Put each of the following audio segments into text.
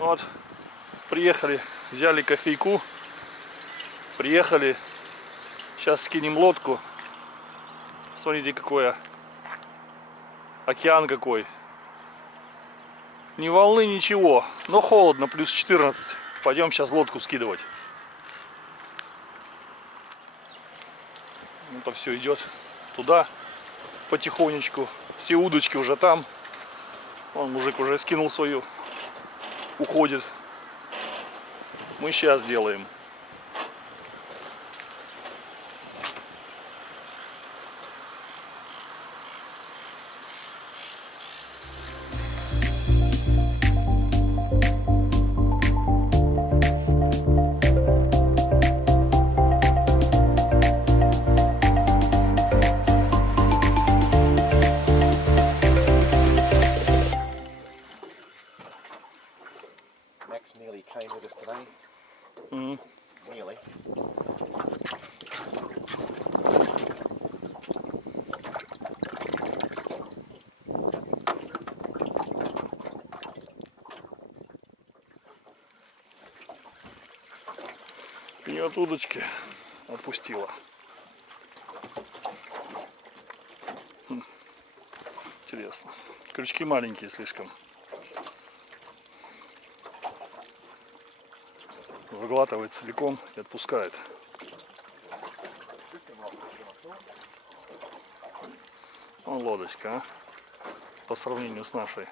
Вот, приехали, взяли кофейку, приехали, сейчас скинем лодку. Смотрите, какой океан какой. Ни волны, ничего, но холодно, плюс 14. Пойдем сейчас лодку скидывать. Это все идет туда потихонечку. Все удочки уже там. Вон мужик уже скинул свою, уходит. Мы сейчас делаем. Nearly came with us today. Nearly. И от удочки отпустила. Интересно. Крючки маленькие слишком. Заглатывает целиком и отпускает. Вон лодочка, а? По сравнению с нашей.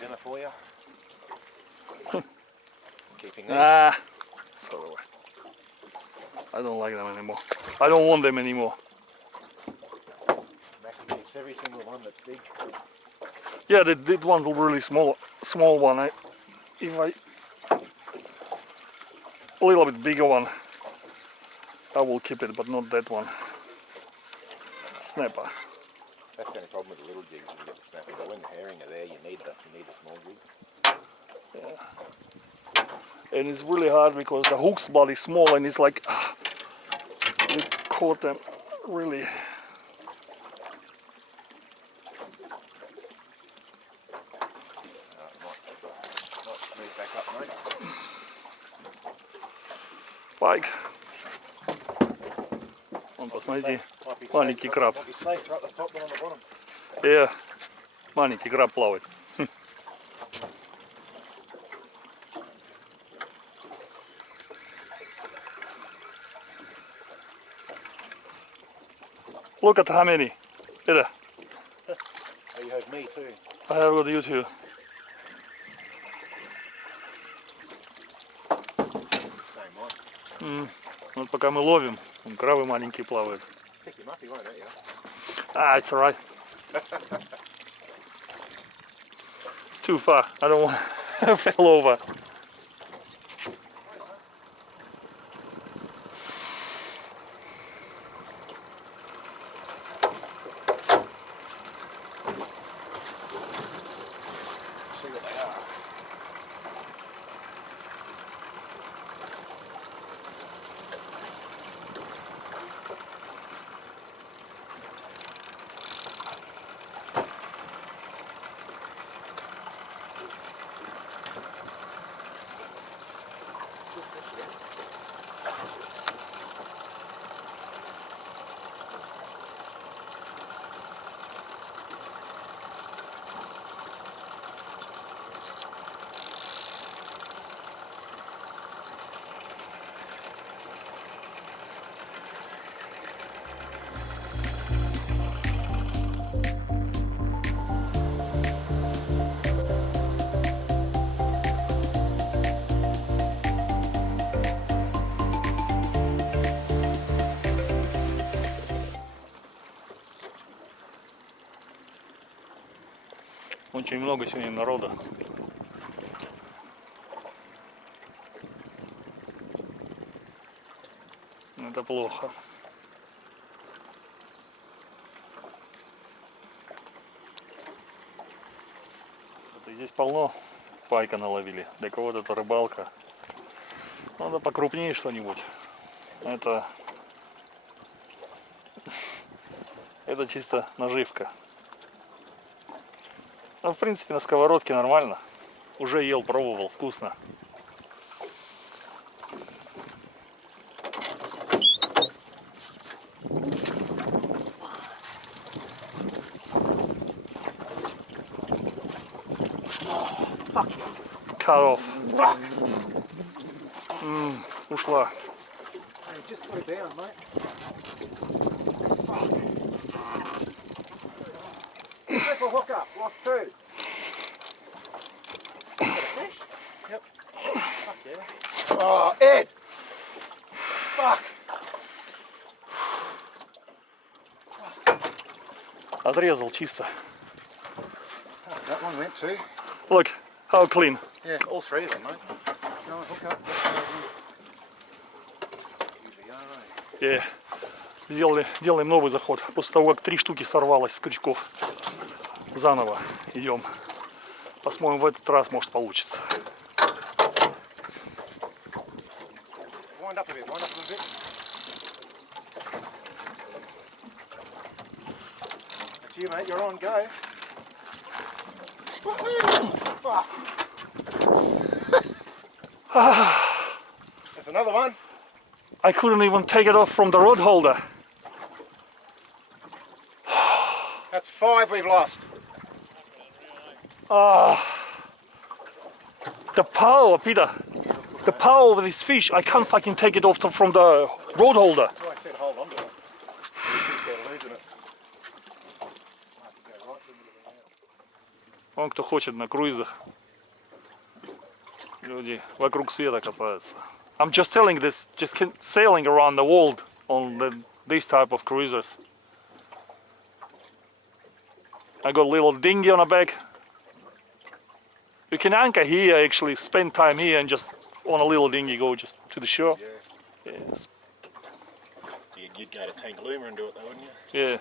Dinner for you. Keeping these. Ah, so I don't like them anymore. I don't want them anymore. Every single one that's big. Yeah, that one's a really small one. If I a little bit bigger one, I will keep it, but not that one. Snapper. That's the only problem with the little jigs is you get the snapper, but when the herring are there, you need the small jigs. Yeah. And it's really hard because the hook's body is small, and it's like you caught them really. Пайк. Вон, посмотрите, маленький краб. Маленький краб плавает. Look at how many. Это. You have me too. I have got you too. Вот пока мы ловим, крабы маленькие плавают. Ah, it's alright. It's too far. I don't want to fall over. Let's see what they are. Очень много сегодня народа. Это плохо. Здесь полно пайка наловили. Для кого-то это рыбалка. Надо покрупнее что-нибудь. Это Это чисто наживка. Ну, в принципе, на сковородке нормально. Уже ел, пробовал, вкусно. Cut off. Ушла. Just put it down, mate. Triple hook up, lost two. Got a fish? Yep. Fuck yeah. Oh, Ed! Fuck! Отрезал чисто. That one went too. Look, how clean. Yeah, all three of them, mate. No, hook up. Yeah. Делаем новый заход. После того, как 3 штуки сорвалось с крючков. Заново идем. Посмотрим, в этот раз может получится. Wind up a bit, wind up a bit. That's you, mate, you're on, go. Fuck. There's another one. I couldn't even take it off from the rod holder. That's 5 we've lost. The power, Peter. The power of this fish. I can't fucking take it off from the rod holder. That's why I said hold on to it. You're scared of losing it. Он кто хочет на круизах. Люди вокруг света катаются. I'm just telling this, just sailing around the world on this type of cruisers. I got a little dinghy on the back. You can anchor here, actually spend time here and just on a little dinghy go just to the shore. Yeah. Yes. You'd go to Tangalooma and do it though, wouldn't you? Yeah.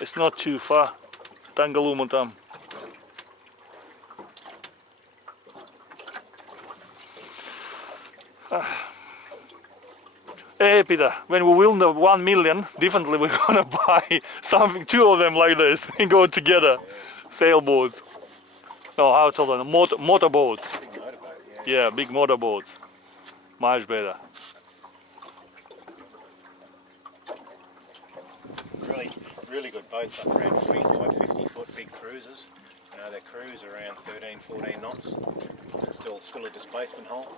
It's not too far. Tangalooma там. Hey Peter, when we win the 1 million, definitely we're gonna buy something, 2 of them like this and go together. Sailboats. No, how to call them? Motorboats. Big motorboat, Yeah, big motorboats. Much better. Really good boats up around 45, 50 foot big cruisers. You know, they cruise around 13, 14 knots. It's still a displacement hull.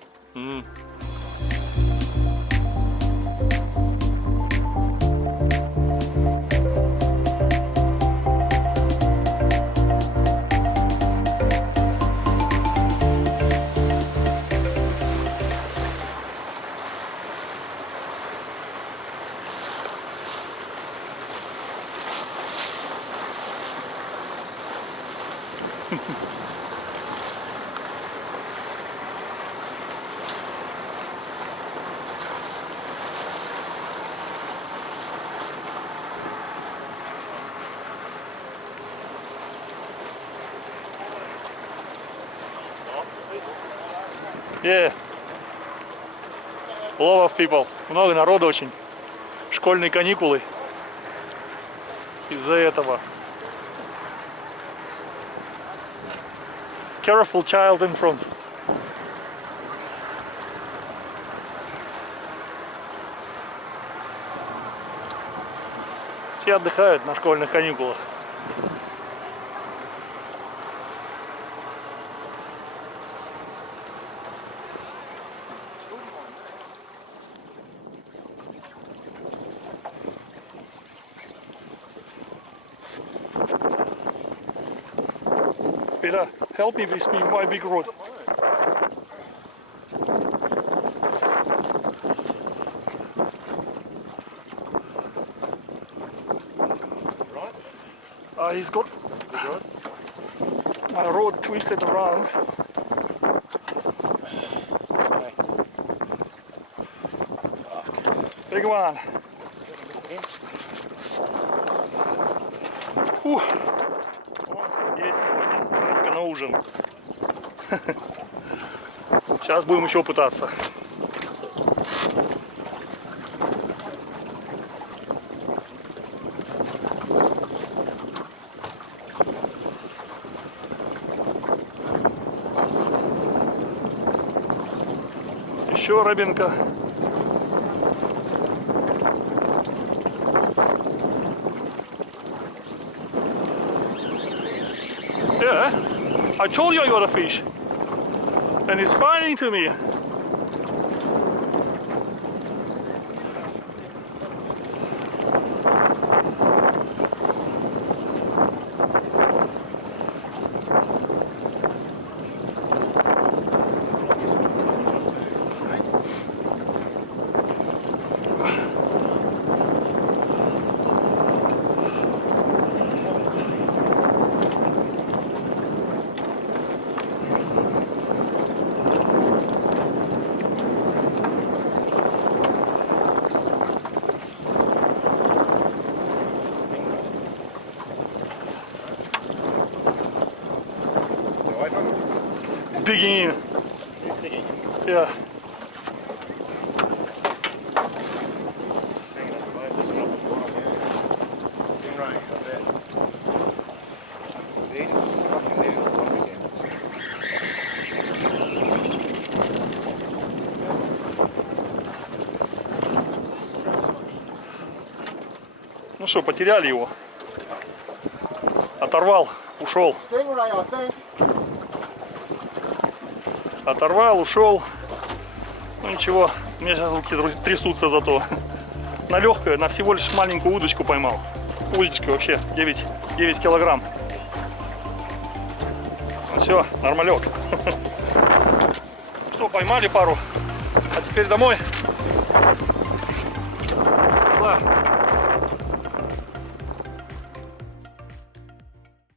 Yeah. A lot of people. Много народу очень. Школьные каникулы. Из-за этого. Careful child in front. Все отдыхают на школьных каникулах. Peter, help me with my big rod. He's got my rod twisted around. Big one. Есть рыбка на ужин. Сейчас будем еще пытаться. Еще рыбинка. Yeah, I told you I got a fish, and he's fighting to me. Digging in. He's digging. Yeah. Just hanging on the boat. There's another one there. Been running, I bet. See, just sucking down the bottom again. Ну что, потеряли его. Оторвал, ушел. Stingray, I think. Оторвал, ушел. Ну ничего, у меня сейчас руки трясутся зато. На легкую, на всего лишь маленькую удочку поймал. Удочка вообще 9 килограмм. Все, нормалек. Что, поймали пару. А теперь домой. Да.